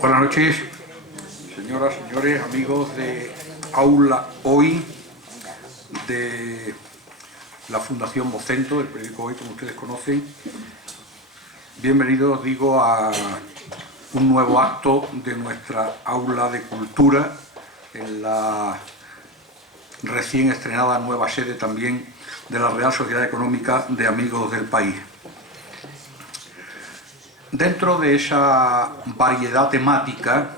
Buenas noches, señoras, señores, amigos de Aula Hoy, de la Fundación Vocento, del periódico Hoy, como ustedes conocen. Bienvenidos, digo, a un nuevo acto de nuestra Aula de Cultura en la recién estrenada nueva sede también de la Real Sociedad Económica de Amigos del País. Dentro de esa variedad temática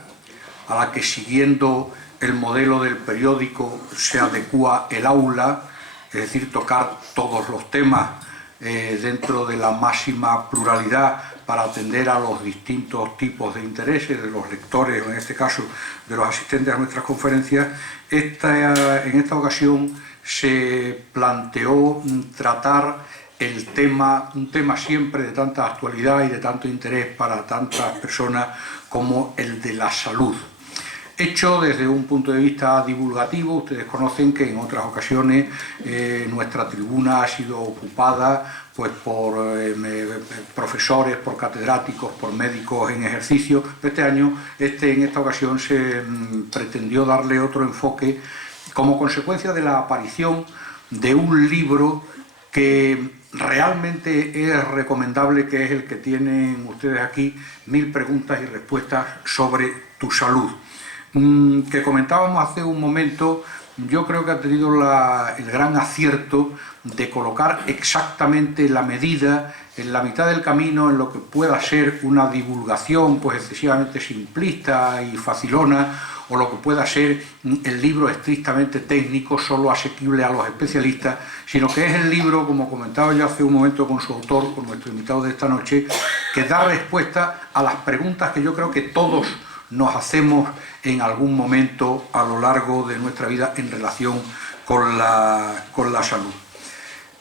a la que, siguiendo el modelo del periódico, se adecúa el aula, es decir, tocar todos los temas dentro de la máxima pluralidad para atender a los distintos tipos de intereses de los lectores, o en este caso de los asistentes a nuestras conferencias, en esta ocasión se planteó tratar un tema siempre de tanta actualidad y de tanto interés para tantas personas como el de la salud. Hecho desde un punto de vista divulgativo, ustedes conocen que en otras ocasiones nuestra tribuna ha sido ocupada pues, por profesores, por catedráticos, por médicos en ejercicio. Este año, en esta ocasión, se pretendió darle otro enfoque como consecuencia de la aparición de un libro que realmente es recomendable, que es el que tienen ustedes aquí, 1000 preguntas y respuestas sobre tu salud, que comentábamos hace un momento. Yo creo que ha tenido el gran acierto de colocar exactamente la medida en la mitad del camino en lo que pueda ser una divulgación pues excesivamente simplista y facilona, o lo que pueda ser el libro estrictamente técnico, solo asequible a los especialistas, sino que es el libro, como comentaba yo hace un momento con su autor, con nuestro invitado de esta noche, que da respuesta a las preguntas que yo creo que todos nos hacemos en algún momento a lo largo de nuestra vida en relación con la salud.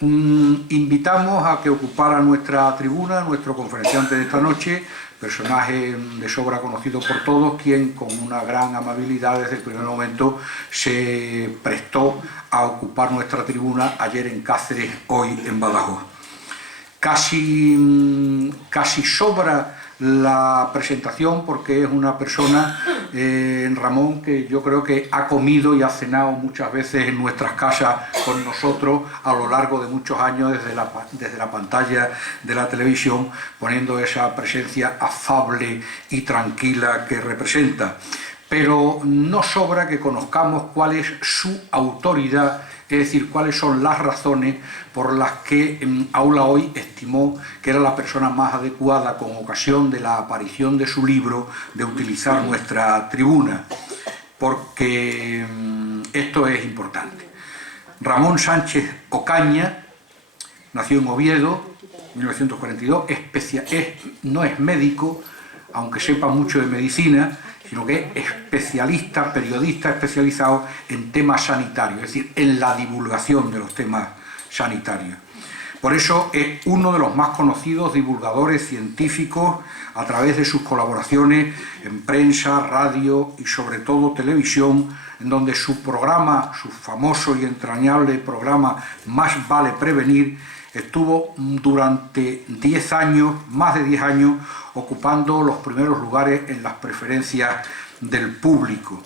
Invitamos a que ocupara nuestra tribuna nuestro conferenciante de esta noche, personaje de sobra conocido por todos, quien con una gran amabilidad desde el primer momento se prestó a ocupar nuestra tribuna ayer en Cáceres, hoy en Badajoz. Casi sobra la presentación porque es una persona, Ramón, que yo creo que ha comido y ha cenado muchas veces en nuestras casas con nosotros a lo largo de muchos años desde la pantalla de la televisión, poniendo esa presencia afable y tranquila que representa. Pero no sobra que conozcamos cuál es su autoridad, es decir, cuáles son las razones por las que Aula Hoy estimó que era la persona más adecuada, con ocasión de la aparición de su libro, de utilizar nuestra tribuna, porque esto es importante. Ramón Sánchez Ocaña nació en Oviedo, 1942, no es médico, aunque sepa mucho de medicina, sino que es especialista, periodista especializado en temas sanitarios, es decir, en la divulgación de los temas sanitarios. Por eso es uno de los más conocidos divulgadores científicos a través de sus colaboraciones en prensa, radio y sobre todo televisión, en donde su programa, su famoso y entrañable programa Más vale prevenir, estuvo durante 10 años, más de 10 años, ocupando los primeros lugares en las preferencias del público.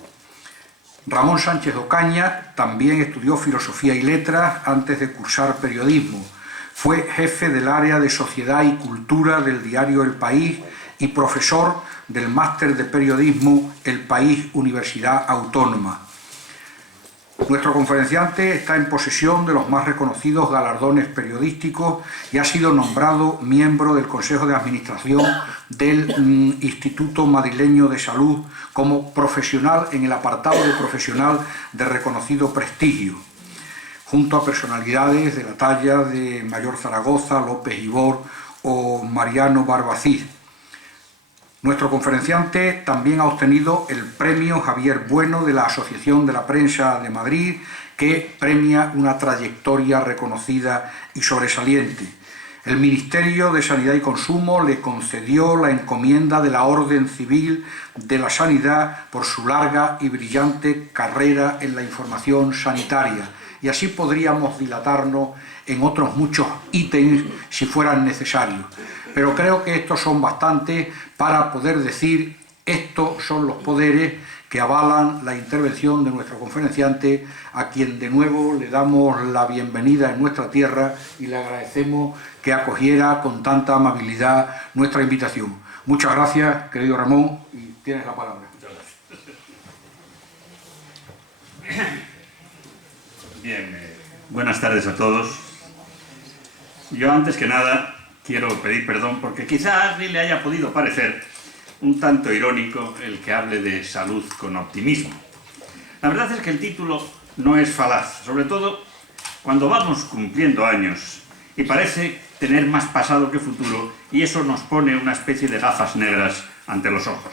Ramón Sánchez Ocaña también estudió Filosofía y Letras antes de cursar periodismo. Fue jefe del área de Sociedad y Cultura del diario El País y profesor del máster de periodismo El País Universidad Autónoma. Nuestro conferenciante está en posesión de los más reconocidos galardones periodísticos y ha sido nombrado miembro del Consejo de Administración del Instituto Madrileño de Salud como profesional en el apartado de profesional de reconocido prestigio, junto a personalidades de la talla de Mayor Zaragoza, López Ibor o Mariano Barbacid. Nuestro conferenciante también ha obtenido el premio Javier Bueno de la Asociación de la Prensa de Madrid, que premia una trayectoria reconocida y sobresaliente. El Ministerio de Sanidad y Consumo le concedió la encomienda de la Orden Civil de la Sanidad por su larga y brillante carrera en la información sanitaria. Y así podríamos dilatarnos en otros muchos ítems si fueran necesarios. Pero creo que estos son bastantes para poder decir estos son los poderes que avalan la intervención de nuestro conferenciante, a quien de nuevo le damos la bienvenida en nuestra tierra y le agradecemos que acogiera con tanta amabilidad nuestra invitación. Muchas gracias, querido Ramón, y tienes la palabra. Muchas gracias. Bien, buenas tardes a todos. Yo antes que nada quiero pedir perdón porque quizás a alguien le haya podido parecer un tanto irónico el que hable de salud con optimismo. La verdad es que el título no es falaz, sobre todo cuando vamos cumpliendo años y parece tener más pasado que futuro, y eso nos pone una especie de gafas negras ante los ojos.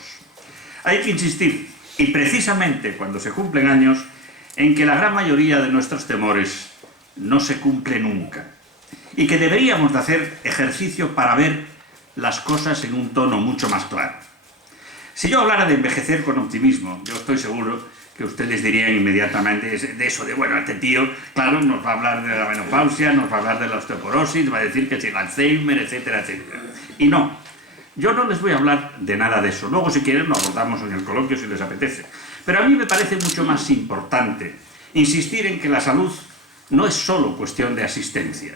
Hay que insistir, y precisamente cuando se cumplen años, en que la gran mayoría de nuestros temores no se cumple nunca, y que deberíamos de hacer ejercicio para ver las cosas en un tono mucho más claro. Si yo hablara de envejecer con optimismo, yo estoy seguro que ustedes dirían inmediatamente de eso, de bueno, este tío, claro, nos va a hablar de la menopausia, nos va a hablar de la osteoporosis, va a decir que es el Alzheimer, etcétera, etcétera. Y no, yo no les voy a hablar de nada de eso. Luego, si quieren, lo abordamos en el coloquio si les apetece. Pero a mí me parece mucho más importante insistir en que la salud no es solo cuestión de asistencia.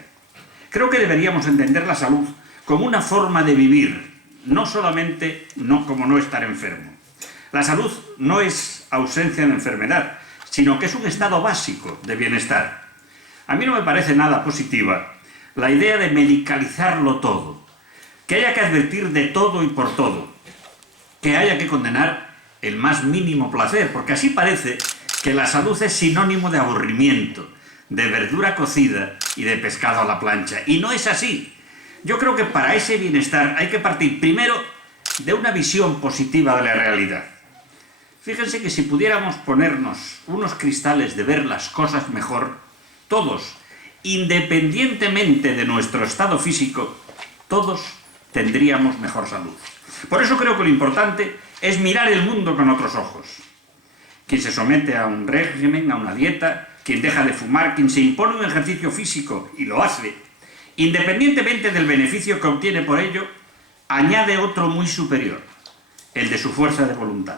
Creo que deberíamos entender la salud como una forma de vivir, no solamente como no estar enfermo. La salud no es ausencia de enfermedad, sino que es un estado básico de bienestar. A mí no me parece nada positiva la idea de medicalizarlo todo, que haya que advertir de todo y por todo, que haya que condenar el más mínimo placer, porque así parece que la salud es sinónimo de aburrimiento, de verdura cocida y de pescado a la plancha. Y no es así. Yo creo que para ese bienestar hay que partir primero de una visión positiva de la realidad. Fíjense que si pudiéramos ponernos unos cristales de ver las cosas mejor, todos, independientemente de nuestro estado físico, todos tendríamos mejor salud. Por eso creo que lo importante es mirar el mundo con otros ojos. Quien se somete a un régimen, a una dieta, quien deja de fumar, quien se impone un ejercicio físico y lo hace, independientemente del beneficio que obtiene por ello, añade otro muy superior, el de su fuerza de voluntad.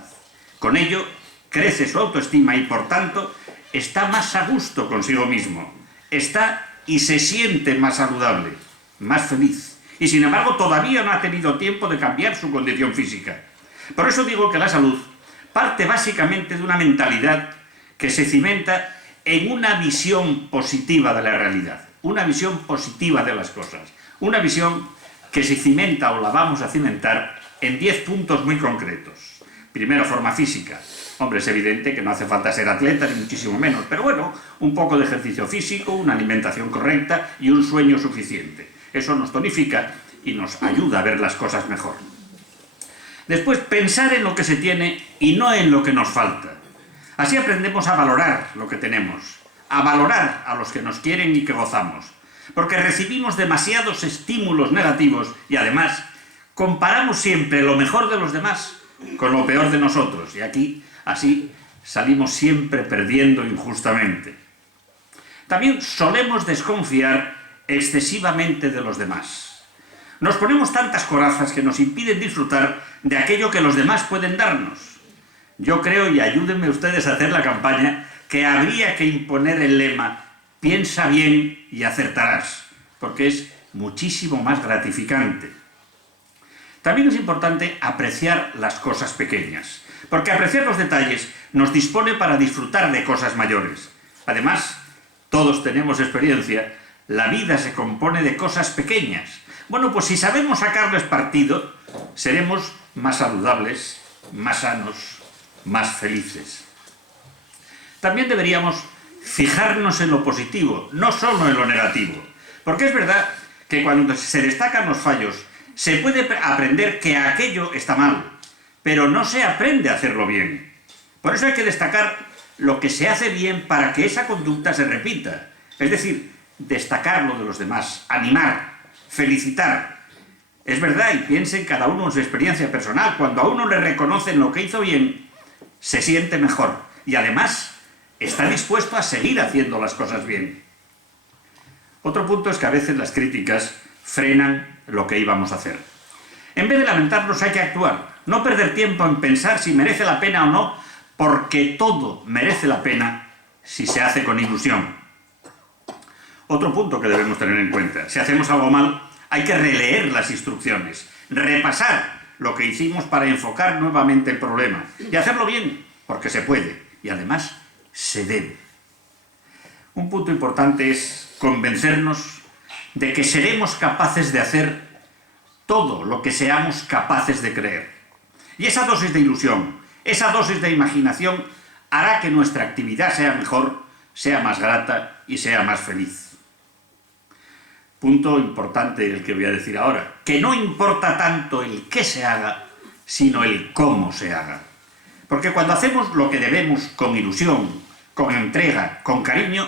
Con ello crece su autoestima y, por tanto, está más a gusto consigo mismo, está y se siente más saludable, más feliz, y sin embargo todavía no ha tenido tiempo de cambiar su condición física. Por eso digo que la salud parte básicamente de una mentalidad que se cimenta en una visión positiva de la realidad, una visión positiva de las cosas, una visión que se cimenta o la vamos a cimentar en 10 puntos muy concretos. Primero, forma física. Hombre, es evidente que no hace falta ser atleta, ni muchísimo menos, pero bueno, un poco de ejercicio físico, una alimentación correcta y un sueño suficiente. Eso nos tonifica y nos ayuda a ver las cosas mejor. Después, pensar en lo que se tiene y no en lo que nos falta. Así aprendemos a valorar lo que tenemos, a valorar a los que nos quieren y que gozamos, porque recibimos demasiados estímulos negativos y además comparamos siempre lo mejor de los demás con lo peor de nosotros, y aquí así salimos siempre perdiendo injustamente. También solemos desconfiar excesivamente de los demás. Nos ponemos tantas corazas que nos impiden disfrutar de aquello que los demás pueden darnos. Yo creo, y ayúdenme ustedes a hacer la campaña, que habría que imponer el lema «Piensa bien y acertarás», porque es muchísimo más gratificante. También es importante apreciar las cosas pequeñas, porque apreciar los detalles nos dispone para disfrutar de cosas mayores. Además, todos tenemos experiencia, la vida se compone de cosas pequeñas. Bueno, pues si sabemos sacarles partido, seremos más saludables, más sanos, más felices. También deberíamos fijarnos en lo positivo, no solo en lo negativo, porque es verdad que cuando se destacan los fallos, se puede aprender que aquello está mal, pero no se aprende a hacerlo bien. Por eso hay que destacar lo que se hace bien para que esa conducta se repita. Es decir, destacar lo de los demás, animar, felicitar. Es verdad, y piensen cada uno en su experiencia personal, cuando a uno le reconocen lo que hizo bien, se siente mejor y además está dispuesto a seguir haciendo las cosas bien. Otro punto es que a veces las críticas frenan lo que íbamos a hacer. En vez de lamentarnos hay que actuar, no perder tiempo en pensar si merece la pena o no, porque todo merece la pena si se hace con ilusión. Otro punto que debemos tener en cuenta, si hacemos algo mal, hay que releer las instrucciones, repasar lo que hicimos para enfocar nuevamente el problema y hacerlo bien, porque se puede y además se debe. Un punto importante es convencernos de que seremos capaces de hacer todo lo que seamos capaces de creer. Y esa dosis de ilusión, esa dosis de imaginación hará que nuestra actividad sea mejor, sea más grata y sea más feliz. Punto importante el que voy a decir ahora, que no importa tanto el qué se haga, sino el cómo se haga. Porque cuando hacemos lo que debemos con ilusión, con entrega, con cariño,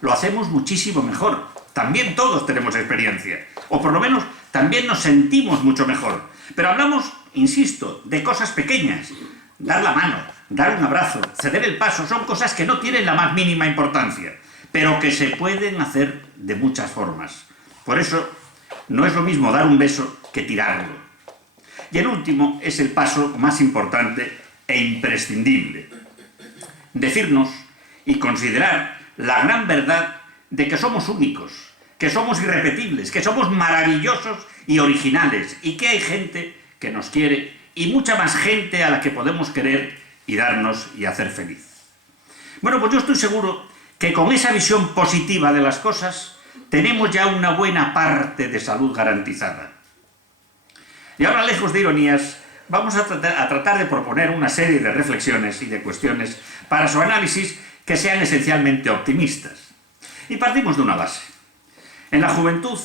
lo hacemos muchísimo mejor. También todos tenemos experiencia, o por lo menos también nos sentimos mucho mejor. Pero hablamos, insisto, de cosas pequeñas. Dar la mano, dar un abrazo, ceder el paso, son cosas que no tienen la más mínima importancia, pero que se pueden hacer de muchas formas. Por eso, no es lo mismo dar un beso que tirarlo. Y el último es el paso más importante e imprescindible. Decirnos y considerar la gran verdad de que somos únicos, que somos irrepetibles, que somos maravillosos y originales, y que hay gente que nos quiere, y mucha más gente a la que podemos querer y darnos y hacer feliz. Bueno, pues yo estoy seguro que con esa visión positiva de las cosas tenemos ya una buena parte de salud garantizada. Y ahora, lejos de ironías, vamos a tratar de proponer una serie de reflexiones y de cuestiones para su análisis que sean esencialmente optimistas. Y partimos de una base. En la juventud,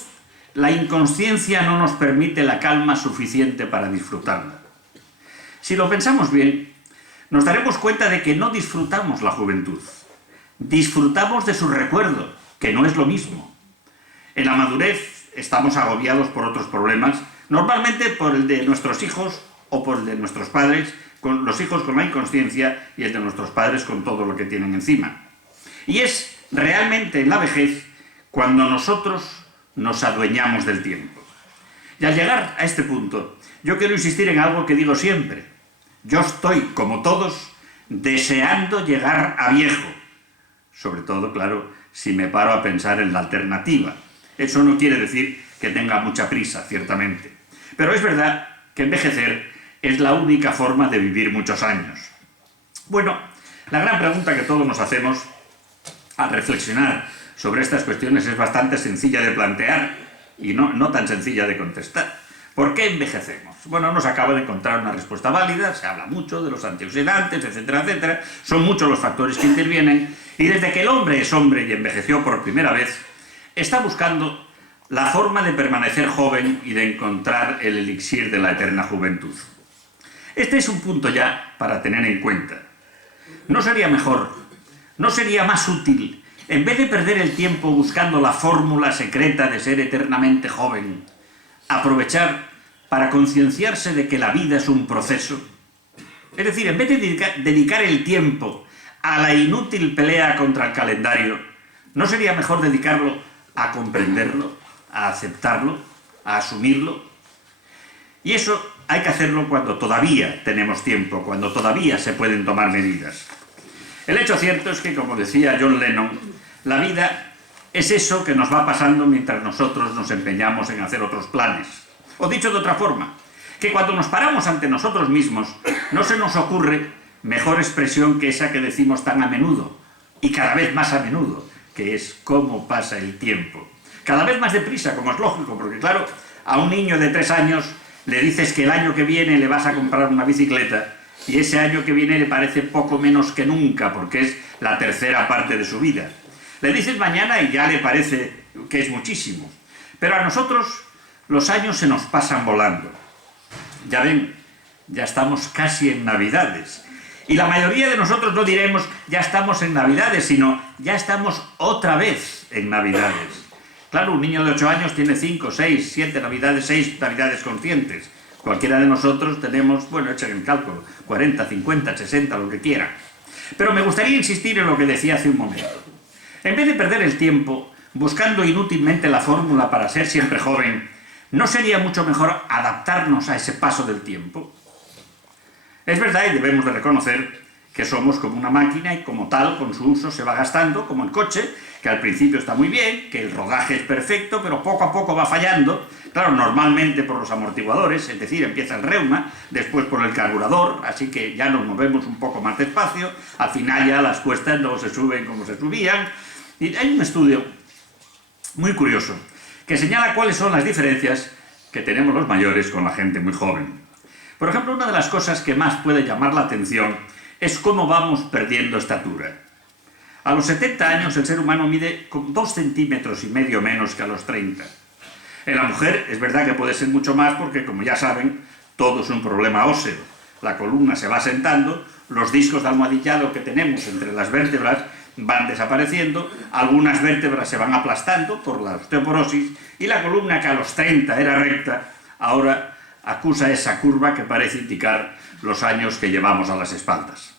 la inconsciencia no nos permite la calma suficiente para disfrutarla. Si lo pensamos bien, nos daremos cuenta de que no disfrutamos la juventud. Disfrutamos de su recuerdo, que no es lo mismo. En la madurez estamos agobiados por otros problemas, normalmente por el de nuestros hijos o por el de nuestros padres, con los hijos con la inconsciencia y el de nuestros padres con todo lo que tienen encima. Y es realmente en la vejez cuando nosotros nos adueñamos del tiempo. Y al llegar a este punto, yo quiero insistir en algo que digo siempre. Yo estoy, como todos, deseando llegar a viejo. Sobre todo, claro, si me paro a pensar en la alternativa. Eso no quiere decir que tenga mucha prisa, ciertamente. Pero es verdad que envejecer es la única forma de vivir muchos años. Bueno, la gran pregunta que todos nos hacemos al reflexionar sobre estas cuestiones es bastante sencilla de plantear y no tan sencilla de contestar. ¿Por qué envejecemos? Bueno, no se acaba de encontrar una respuesta válida, se habla mucho de los antioxidantes, etcétera, etcétera. Son muchos los factores que intervienen y desde que el hombre es hombre y envejeció por primera vez, está buscando la forma de permanecer joven y de encontrar el elixir de la eterna juventud. Este es un punto ya para tener en cuenta. ¿No sería mejor, no sería más útil, en vez de perder el tiempo buscando la fórmula secreta de ser eternamente joven, aprovechar para concienciarse de que la vida es un proceso? Es decir, en vez de dedicar el tiempo a la inútil pelea contra el calendario, ¿no sería mejor dedicarlo a comprenderlo, a aceptarlo, a asumirlo? Y eso hay que hacerlo cuando todavía tenemos tiempo, cuando todavía se pueden tomar medidas. El hecho cierto es que, como decía John Lennon, la vida es eso que nos va pasando mientras nosotros nos empeñamos en hacer otros planes. O dicho de otra forma, que cuando nos paramos ante nosotros mismos, no se nos ocurre mejor expresión que esa que decimos tan a menudo, y cada vez más a menudo, que es cómo pasa el tiempo. Cada vez más deprisa, como es lógico, porque claro, a un niño de 3 años le dices que el año que viene le vas a comprar una bicicleta, y ese año que viene le parece poco menos que nunca, porque es la tercera parte de su vida. Le dices mañana y ya le parece que es muchísimo. Pero a nosotros los años se nos pasan volando. Ya ven, ya estamos casi en Navidades. Y la mayoría de nosotros no diremos ya estamos en Navidades, sino ya estamos otra vez en Navidades. Claro, un niño de 8 años tiene 5, 6, 7 navidades, 6 navidades conscientes. Cualquiera de nosotros tenemos, bueno, echen el cálculo, 40, 50, 60, lo que quiera. Pero me gustaría insistir en lo que decía hace un momento. En vez de perder el tiempo buscando inútilmente la fórmula para ser siempre joven, ¿no sería mucho mejor adaptarnos a ese paso del tiempo? Es verdad, y debemos de reconocer, que somos como una máquina y como tal, con su uso se va gastando, como el coche, que al principio está muy bien, que el rodaje es perfecto, pero poco a poco va fallando. Claro, normalmente por los amortiguadores, es decir, empieza el reuma, después por el carburador, así que ya nos movemos un poco más despacio, al final ya las cuestas no se suben como se subían. Y hay un estudio muy curioso que señala cuáles son las diferencias que tenemos los mayores con la gente muy joven. Por ejemplo, una de las cosas que más puede llamar la atención es cómo vamos perdiendo estatura. A los 70 años el ser humano mide 2,5 centímetros menos que a los 30. En la mujer es verdad que puede ser mucho más porque, como ya saben, todo es un problema óseo. La columna se va sentando, los discos de almohadillado que tenemos entre las vértebras van desapareciendo, algunas vértebras se van aplastando por la osteoporosis y la columna, que a los 30 era recta, ahora acusa esa curva que parece indicar los años que llevamos a las espaldas.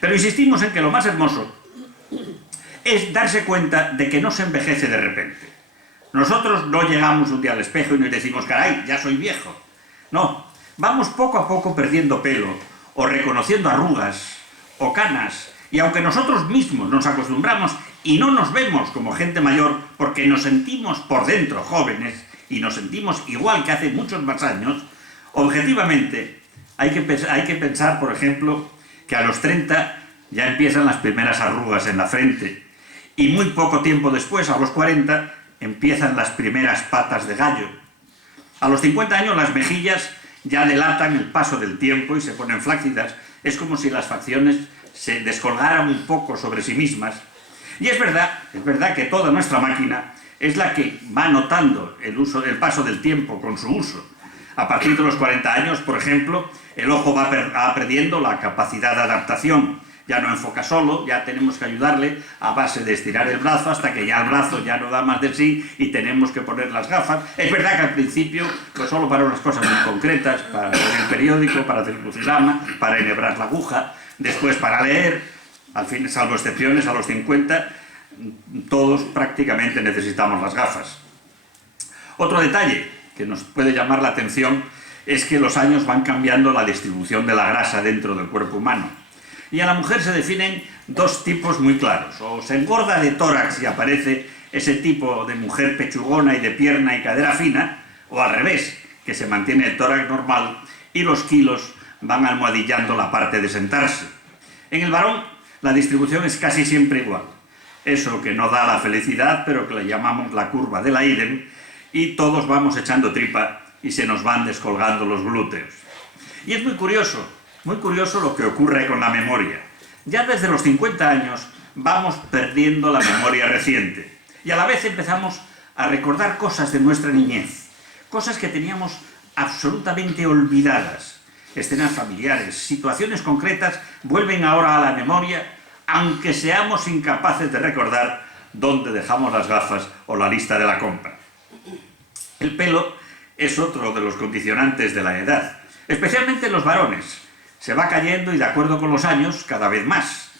Pero insistimos en que lo más hermoso es darse cuenta de que no se envejece de repente. Nosotros no llegamos un día al espejo y nos decimos, caray, ya soy viejo. No, vamos poco a poco perdiendo pelo, o reconociendo arrugas, o canas, y aunque nosotros mismos nos acostumbramos y no nos vemos como gente mayor porque nos sentimos por dentro jóvenes y nos sentimos igual que hace muchos más años, objetivamente hay que pensar, por ejemplo, que a los 30 ya empiezan las primeras arrugas en la frente y muy poco tiempo después, a los 40, empiezan las primeras patas de gallo. A los 50 años las mejillas ya delatan el paso del tiempo y se ponen flácidas. Es como si las facciones se descolgaran un poco sobre sí mismas. Y es verdad que toda nuestra máquina es la que va notando el paso del tiempo con su uso. A partir de los 40 años, por ejemplo, el ojo va perdiendo la capacidad de adaptación. Ya no enfoca solo, ya tenemos que ayudarle a base de estirar el brazo hasta que ya el brazo ya no da más de sí y tenemos que poner las gafas. Es verdad que al principio, pues solo para unas cosas muy concretas, para leer el periódico, para hacer el crucigrama, para enhebrar la aguja, después para leer, al fin, salvo excepciones, a los 50, todos prácticamente necesitamos las gafas. Otro detalle que nos puede llamar la atención es que los años van cambiando la distribución de la grasa dentro del cuerpo humano. Y a la mujer se definen dos tipos muy claros. O se engorda de tórax y aparece ese tipo de mujer pechugona y de pierna y cadera fina, o al revés, que se mantiene el tórax normal y los kilos van almohadillando la parte de sentarse. En el varón la distribución es casi siempre igual. Eso que no da la felicidad, pero que le llamamos la curva de Leiden, y todos vamos echando tripa y se nos van descolgando los glúteos. Y es muy curioso lo que ocurre con la memoria. Ya desde los 50 años vamos perdiendo la memoria reciente y a la vez empezamos a recordar cosas de nuestra niñez, cosas que teníamos absolutamente olvidadas. Escenas familiares, situaciones concretas vuelven ahora a la memoria, aunque seamos incapaces de recordar dónde dejamos las gafas o la lista de la compra. El pelo es otro de los condicionantes de la edad, especialmente en los varones. Se va cayendo y, de acuerdo con los años, cada vez más.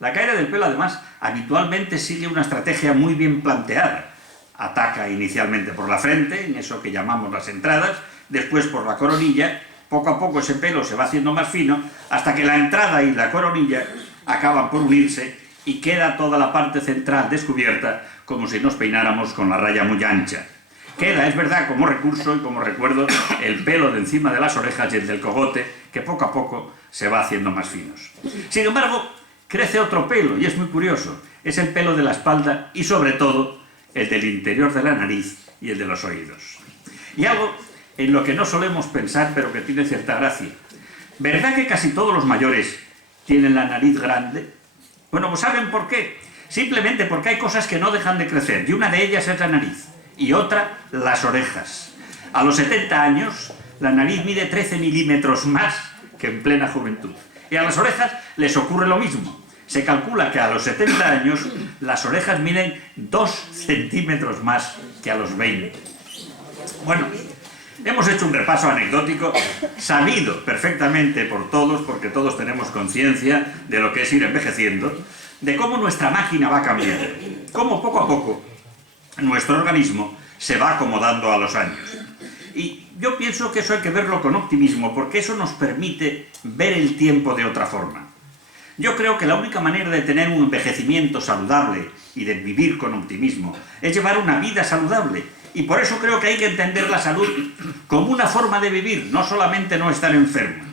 La caída del pelo, además, habitualmente sigue una estrategia muy bien planteada. Ataca inicialmente por la frente, en eso que llamamos las entradas, después por la coronilla. Poco a poco ese pelo se va haciendo más fino, hasta que la entrada y la coronilla acaban por unirse y queda toda la parte central descubierta, como si nos peináramos con la raya muy ancha. Queda, es verdad, como recurso y como recuerdo, el pelo de encima de las orejas y el del cogote, que poco a poco se va haciendo más finos. Sin embargo, crece otro pelo, y es muy curioso. Es el pelo de la espalda y, sobre todo, el del interior de la nariz y el de los oídos. Y algo en lo que no solemos pensar, pero que tiene cierta gracia. ¿Verdad que casi todos los mayores tienen la nariz grande? Bueno, pues ¿saben por qué? Simplemente porque hay cosas que no dejan de crecer, y una de ellas es la nariz. Y otra, las orejas. A los 70 años, la nariz mide 13 milímetros más que en plena juventud. Y a las orejas les ocurre lo mismo. Se calcula que a los 70 años las orejas miden 2 centímetros más que a los 20. Bueno, hemos hecho un repaso anecdótico, sabido perfectamente por todos, porque todos tenemos conciencia de lo que es ir envejeciendo, de cómo nuestra máquina va cambiando, cómo poco a poco nuestro organismo se va acomodando a los años. Y yo pienso que eso hay que verlo con optimismo, porque eso nos permite ver el tiempo de otra forma. Yo creo que la única manera de tener un envejecimiento saludable y de vivir con optimismo es llevar una vida saludable. Y por eso creo que hay que entender la salud como una forma de vivir, no solamente no estar enfermo.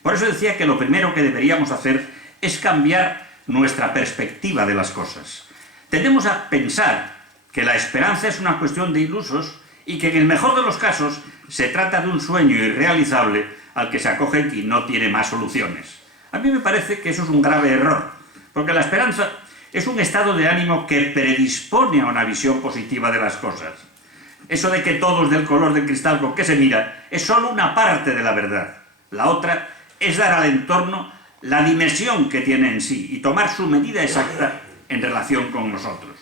Por eso decía que lo primero que deberíamos hacer es cambiar nuestra perspectiva de las cosas. Tendemos a pensar que la esperanza es una cuestión de ilusos y que en el mejor de los casos se trata de un sueño irrealizable al que se acoge quien no tiene más soluciones. A mí me parece que eso es un grave error, porque la esperanza es un estado de ánimo que predispone a una visión positiva de las cosas. Eso de que todo es del color del cristal con que se mira es solo una parte de la verdad. La otra es dar al entorno la dimensión que tiene en sí y tomar su medida exacta en relación con nosotros.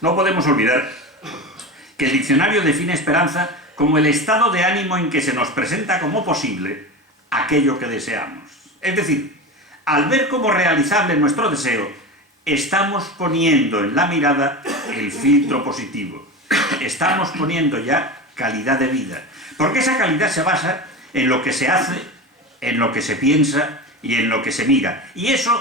No podemos olvidar que el diccionario define esperanza como el estado de ánimo en que se nos presenta como posible aquello que deseamos. Es decir, al ver como realizable nuestro deseo, estamos poniendo en la mirada el filtro positivo. Estamos poniendo ya calidad de vida. Porque esa calidad se basa en lo que se hace, en lo que se piensa y en lo que se mira. Y eso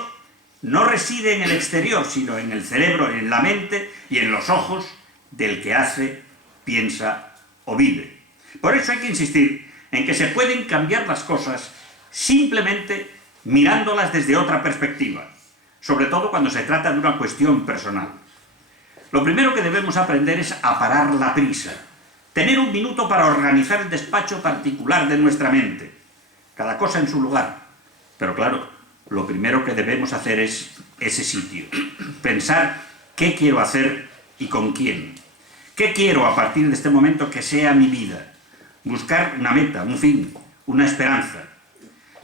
no reside en el exterior, sino en el cerebro, en la mente y en los ojos del que hace, piensa o vive. Por eso hay que insistir en que se pueden cambiar las cosas simplemente mirándolas desde otra perspectiva, sobre todo cuando se trata de una cuestión personal. Lo primero que debemos aprender es a parar la prisa, tener un minuto para organizar el despacho particular de nuestra mente, cada cosa en su lugar. Pero claro, lo primero que debemos hacer es ese sitio, pensar qué quiero hacer y con quién, qué quiero a partir de este momento que sea mi vida, buscar una meta, un fin, una esperanza.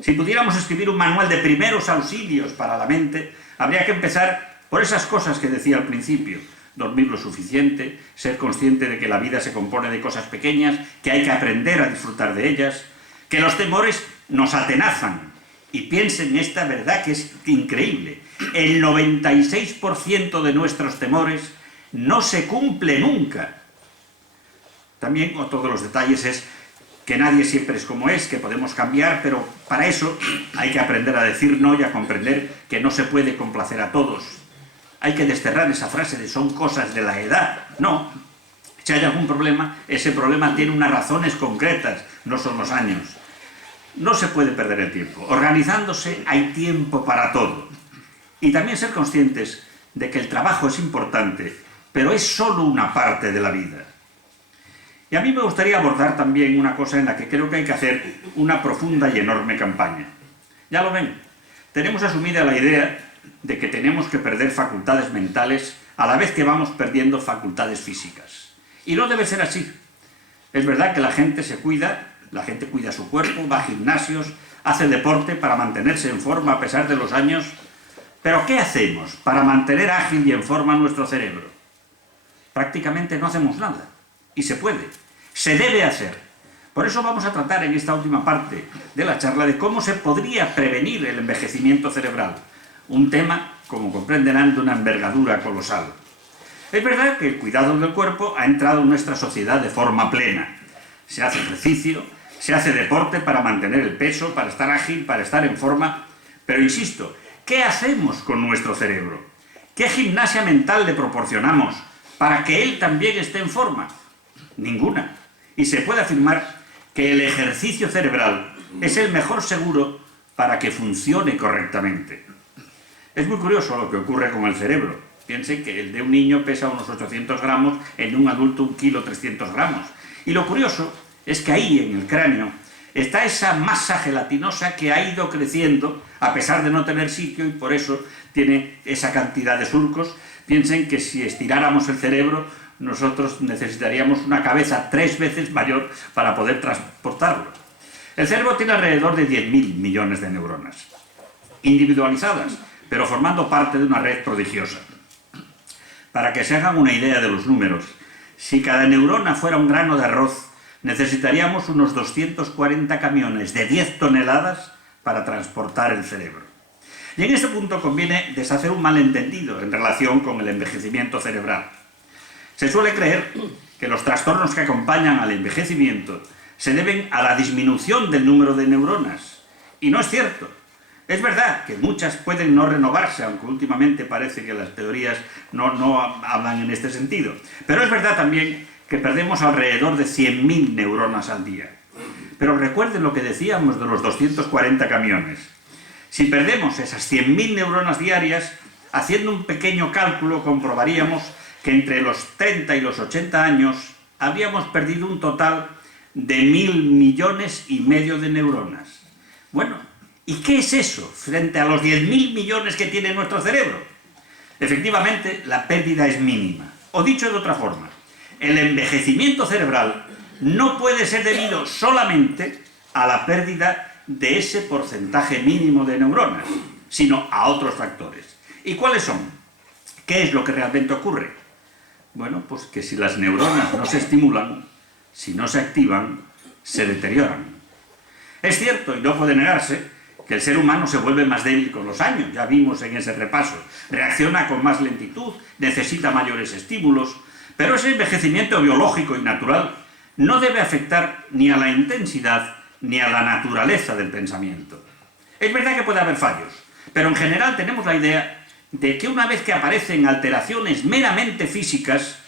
Si pudiéramos escribir un manual de primeros auxilios para la mente, habría que empezar por esas cosas que decía al principio: dormir lo suficiente, ser consciente de que la vida se compone de cosas pequeñas, que hay que aprender a disfrutar de ellas, que los temores nos atenazan. Y piensen en esta verdad que es increíble: el 96% de nuestros temores no se cumple nunca. También otro de los detalles es que nadie siempre es como es, que podemos cambiar, pero para eso hay que aprender a decir no y a comprender que no se puede complacer a todos. Hay que desterrar esa frase de son cosas de la edad. No, si hay algún problema, ese problema tiene unas razones concretas, no son los años. No se puede perder el tiempo. Organizándose hay tiempo para todo. Y también ser conscientes de que el trabajo es importante, pero es solo una parte de la vida. Y a mí me gustaría abordar también una cosa en la que creo que hay que hacer una profunda y enorme campaña. Ya lo ven, tenemos asumida la idea de que tenemos que perder facultades mentales a la vez que vamos perdiendo facultades físicas. Y no debe ser así. Es verdad que la gente se cuida, la gente cuida su cuerpo, va a gimnasios, hace deporte para mantenerse en forma a pesar de los años. Pero ¿qué hacemos para mantener ágil y en forma nuestro cerebro? Prácticamente no hacemos nada. Y se puede, se debe hacer. Por eso vamos a tratar en esta última parte de la charla de cómo se podría prevenir el envejecimiento cerebral. Un tema, como comprenderán, de una envergadura colosal. Es verdad que el cuidado del cuerpo ha entrado en nuestra sociedad de forma plena. Se hace ejercicio, se hace deporte para mantener el peso, para estar ágil, para estar en forma. Pero insisto, ¿qué hacemos con nuestro cerebro? ¿Qué gimnasia mental le proporcionamos para que él también esté en forma? Ninguna. Y se puede afirmar que el ejercicio cerebral es el mejor seguro para que funcione correctamente. Es muy curioso lo que ocurre con el cerebro. Piensen que el de un niño pesa unos 800 gramos, el de un adulto 1,3 kg. Y lo curioso es que ahí, en el cráneo, está esa masa gelatinosa que ha ido creciendo a pesar de no tener sitio y por eso tiene esa cantidad de surcos. Piensen que si estiráramos el cerebro, nosotros necesitaríamos una cabeza 3 veces mayor para poder transportarlo. El cerebro tiene alrededor de 10.000 millones de neuronas, individualizadas, pero formando parte de una red prodigiosa. Para que se hagan una idea de los números, Si cada neurona fuera un grano de arroz, necesitaríamos unos 240 camiones de 10 toneladas para transportar el cerebro. Y en este punto conviene deshacer un malentendido en relación con el envejecimiento cerebral. Se suele creer que los trastornos que acompañan al envejecimiento se deben a la disminución del número de neuronas. Y no es cierto. Es verdad que muchas pueden no renovarse, aunque últimamente parece que las teorías no hablan en este sentido. Pero es verdad también que perdemos alrededor de 100.000 neuronas al día. Pero recuerden lo que decíamos de los 240 camiones. Si perdemos esas 100.000 neuronas diarias, haciendo un pequeño cálculo comprobaríamos que entre los 30 y los 80 años habríamos perdido un total de 1.000,5 millones de neuronas. Bueno, ¿y qué es eso frente a los 10.000 millones que tiene nuestro cerebro? Efectivamente, la pérdida es mínima. O dicho de otra forma, el envejecimiento cerebral no puede ser debido solamente a la pérdida de ese porcentaje mínimo de neuronas, sino a otros factores. ¿Y cuáles son? ¿Qué es lo que realmente ocurre? Bueno, pues que si las neuronas no se estimulan, si no se activan, se deterioran. Es cierto, y no puede negarse, que el ser humano se vuelve más débil con los años, ya vimos en ese repaso, reacciona con más lentitud, necesita mayores estímulos, pero ese envejecimiento biológico y natural no debe afectar ni a la intensidad ni a la naturaleza del pensamiento. Es verdad que puede haber fallos, pero en general tenemos la idea de que una vez que aparecen alteraciones meramente físicas,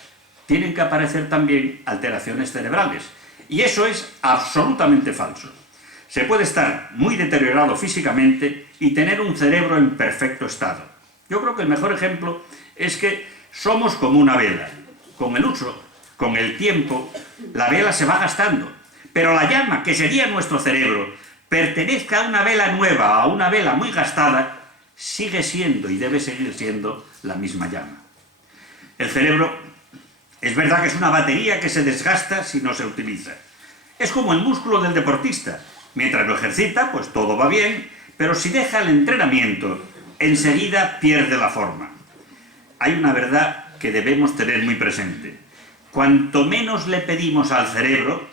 tienen que aparecer también alteraciones cerebrales. Y eso es absolutamente falso. Se puede estar muy deteriorado físicamente y tener un cerebro en perfecto estado. Yo creo que el mejor ejemplo es que somos como una vela. Con el uso, con el tiempo, la vela se va gastando. Pero la llama, que sería nuestro cerebro, pertenezca a una vela nueva, a una vela muy gastada, sigue siendo y debe seguir siendo la misma llama. El cerebro es verdad que es una batería que se desgasta si no se utiliza. Es como el músculo del deportista. Mientras lo ejercita, pues todo va bien, pero si deja el entrenamiento, enseguida pierde la forma. Hay una verdad que debemos tener muy presente. Cuanto menos le pedimos al cerebro,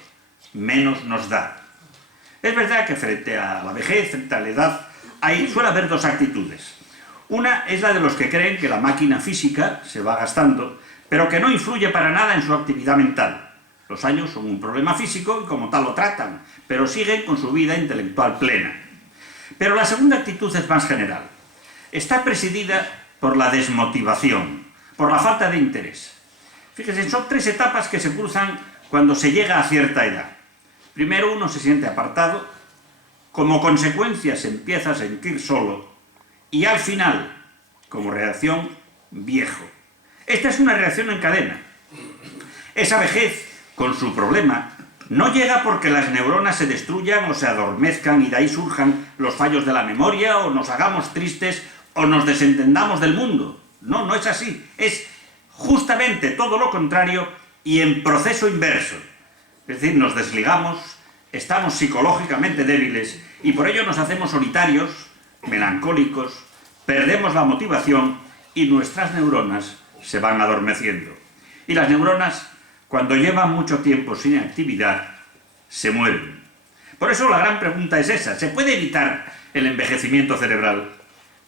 menos nos da. Es verdad que frente a la vejez, frente a la edad, suele haber dos actitudes. Una es la de los que creen que la máquina física se va gastando, pero que no influye para nada en su actividad mental. Los años son un problema físico y como tal lo tratan, pero siguen con su vida intelectual plena. Pero la segunda actitud es más general. Está presidida por la desmotivación, por la falta de interés. Fíjense, son tres etapas que se cruzan cuando se llega a cierta edad. Primero uno se siente apartado, como consecuencia se empieza a sentir solo y al final, como reacción, viejo. Esta es una reacción en cadena. Esa vejez, con su problema, no llega porque las neuronas se destruyan o se adormezcan y de ahí surjan los fallos de la memoria o nos hagamos tristes o nos desentendamos del mundo. No, no es así. Es justamente todo lo contrario y en proceso inverso. Es decir, nos desligamos, estamos psicológicamente débiles y por ello nos hacemos solitarios, melancólicos, perdemos la motivación y nuestras neuronas se van adormeciendo. Y las neuronas, cuando llevan mucho tiempo sin actividad, se mueren. Por eso la gran pregunta es esa: ¿se puede evitar el envejecimiento cerebral?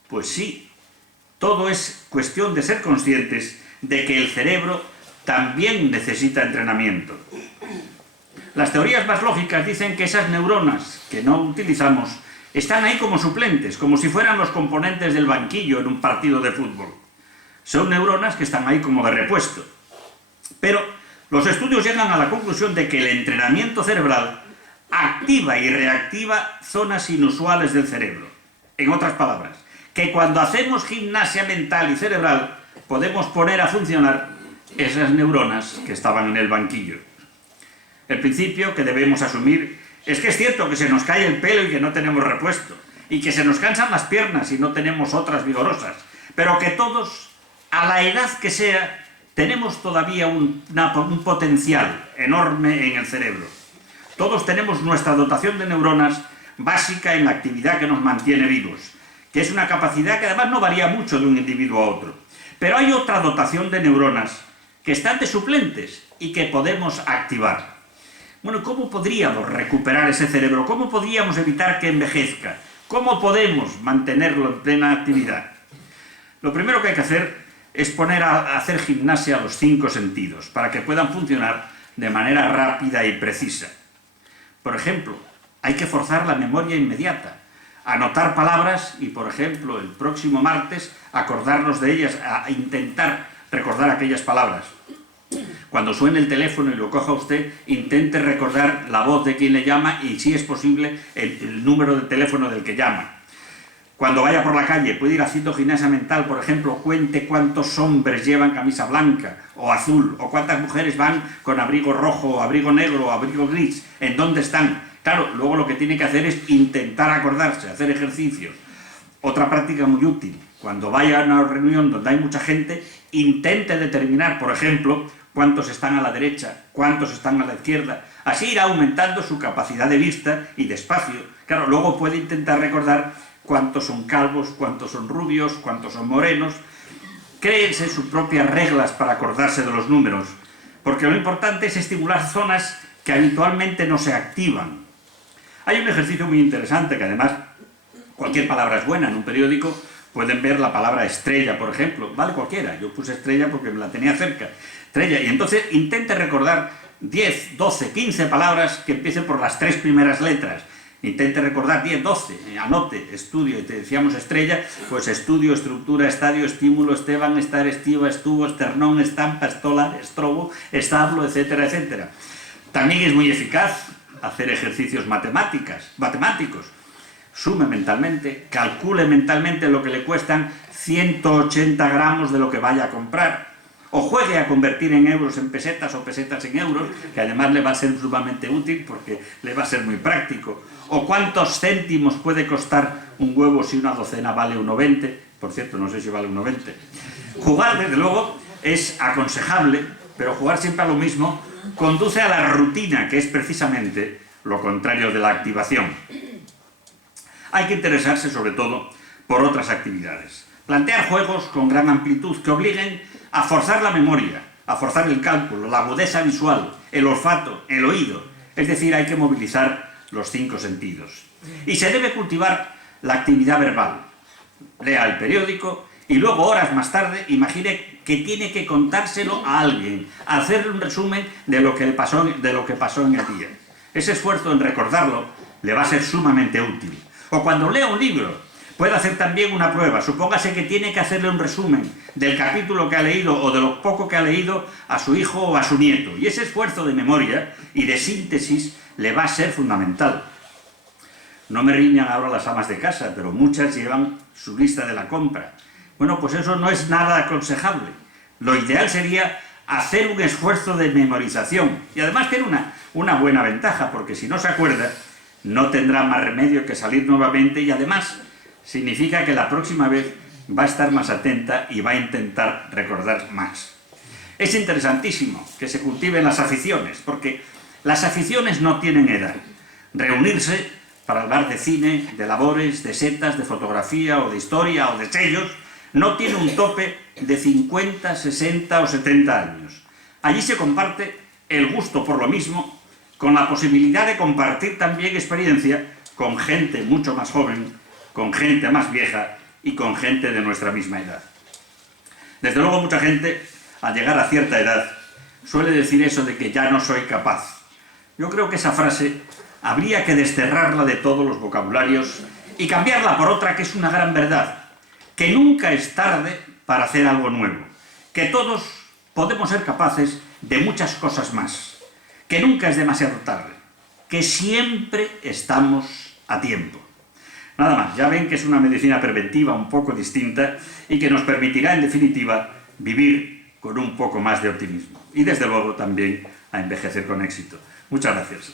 Pues sí, todo es cuestión de ser conscientes de que el cerebro también necesita entrenamiento. Las teorías más lógicas dicen que esas neuronas que no utilizamos están ahí como suplentes, como si fueran los componentes del banquillo en un partido de fútbol. Son neuronas que están ahí como de repuesto. Pero los estudios llegan a la conclusión de que el entrenamiento cerebral activa y reactiva zonas inusuales del cerebro. En otras palabras, que cuando hacemos gimnasia mental y cerebral podemos poner a funcionar esas neuronas que estaban en el banquillo. El principio que debemos asumir es que es cierto que se nos cae el pelo y que no tenemos repuesto, y que se nos cansan las piernas y no tenemos otras vigorosas, pero que todos, a la edad que sea, tenemos todavía un potencial enorme en el cerebro. Todos tenemos nuestra dotación de neuronas básica en la actividad que nos mantiene vivos, que es una capacidad que además no varía mucho de un individuo a otro. Pero hay otra dotación de neuronas que están de suplentes y que podemos activar. Bueno, ¿cómo podríamos recuperar ese cerebro? ¿Cómo podríamos evitar que envejezca? ¿Cómo podemos mantenerlo en plena actividad? Lo primero que hay que hacer es poner a hacer gimnasia a los 5 sentidos, para que puedan funcionar de manera rápida y precisa. Por ejemplo, hay que forzar la memoria inmediata, anotar palabras y, por ejemplo, el próximo martes acordarnos de ellas, a intentar recordar aquellas palabras. Cuando suene el teléfono y lo coja usted, intente recordar la voz de quien le llama y, si es posible, el número de teléfono del que llama. Cuando vaya por la calle, puede ir haciendo gimnasia mental, por ejemplo, cuente cuántos hombres llevan camisa blanca o azul, o cuántas mujeres van con abrigo rojo, o abrigo negro, o abrigo gris, en dónde están. Claro, luego lo que tiene que hacer es intentar acordarse, hacer ejercicios. Otra práctica muy útil, cuando vaya a una reunión donde hay mucha gente, intente determinar, por ejemplo, cuántos están a la derecha, cuántos están a la izquierda. Así irá aumentando su capacidad de vista y de espacio. Claro, luego puede intentar recordar cuántos son calvos, cuántos son rubios, cuántos son morenos. Créense sus propias reglas para acordarse de los números, porque lo importante es estimular zonas que habitualmente no se activan. Hay un ejercicio muy interesante que, además, cualquier palabra es buena. En un periódico pueden ver la palabra estrella, por ejemplo. Vale cualquiera, yo puse estrella porque me la tenía cerca. Estrella, y entonces intente recordar 10, 12, 15 palabras que empiecen por las 3 primeras letras. Intente recordar 10, 12, anote, estudio, y te decíamos estrella, pues estudio, estructura, estadio, estímulo, Esteban, estar, estiva, estuvo, esternón, estampa, estolar, estrobo, establo, etcétera, etcétera. También es muy eficaz hacer ejercicios matemáticos. Sume mentalmente, calcule mentalmente lo que le cuestan 180 gramos de lo que vaya a comprar. O juegue a convertir en euros en pesetas o pesetas en euros, que además le va a ser sumamente útil porque le va a ser muy práctico. O cuántos céntimos puede costar un huevo si una docena vale 1,20. Por cierto, no sé si vale 1,20. Jugar, desde luego, es aconsejable, pero jugar siempre a lo mismo conduce a la rutina, que es precisamente lo contrario de la activación. Hay que interesarse sobre todo por otras actividades. Plantear juegos con gran amplitud que obliguen a forzar la memoria, a forzar el cálculo, la agudeza visual, el olfato, el oído. Es decir, hay que movilizar los 5 sentidos. Y se debe cultivar la actividad verbal. Lea el periódico y luego, horas más tarde, imagine que tiene que contárselo a alguien, hacerle un resumen de lo que pasó en el día. Ese esfuerzo en recordarlo le va a ser sumamente útil. O cuando lea un libro, puede hacer también una prueba. Supóngase que tiene que hacerle un resumen del capítulo que ha leído o de lo poco que ha leído a su hijo o a su nieto. Y ese esfuerzo de memoria y de síntesis le va a ser fundamental. No me riñan ahora las amas de casa, pero muchas llevan su lista de la compra. Bueno, pues eso no es nada aconsejable. Lo ideal sería hacer un esfuerzo de memorización. Y además tiene una buena ventaja, porque si no se acuerda, no tendrá más remedio que salir nuevamente, y además significa que la próxima vez va a estar más atenta y va a intentar recordar más. Es interesantísimo que se cultiven las aficiones, porque las aficiones no tienen edad. Reunirse para hablar de cine, de labores, de setas, de fotografía o de historia o de sellos, no tiene un tope de 50, 60 o 70 años. Allí se comparte el gusto por lo mismo, con la posibilidad de compartir también experiencia con gente mucho más joven, con gente más vieja y con gente de nuestra misma edad. Desde luego, mucha gente, al llegar a cierta edad, suele decir eso de que ya no soy capaz. Yo creo que esa frase habría que desterrarla de todos los vocabularios y cambiarla por otra que es una gran verdad, que nunca es tarde para hacer algo nuevo, que todos podemos ser capaces de muchas cosas más, que nunca es demasiado tarde, que siempre estamos a tiempo. Nada más, ya ven que es una medicina preventiva un poco distinta y que nos permitirá, en definitiva, vivir con un poco más de optimismo. Y desde luego también a envejecer con éxito. Muchas gracias.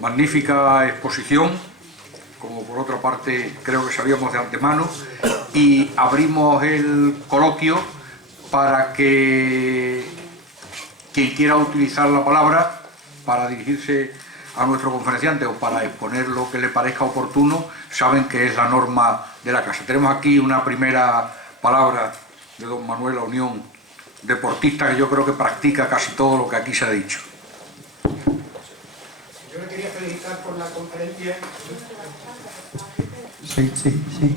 Magnífica exposición, como por otra parte creo que sabíamos de antemano, y abrimos el coloquio para que quien quiera utilizar la palabra para dirigirse a nuestro conferenciante o para exponer lo que le parezca oportuno, saben que es la norma de la casa. Tenemos aquí una primera palabra de don Manuel La Unión, deportista que yo creo que practica casi todo lo que aquí se ha dicho. Yo le quería felicitar por la conferencia. Sí.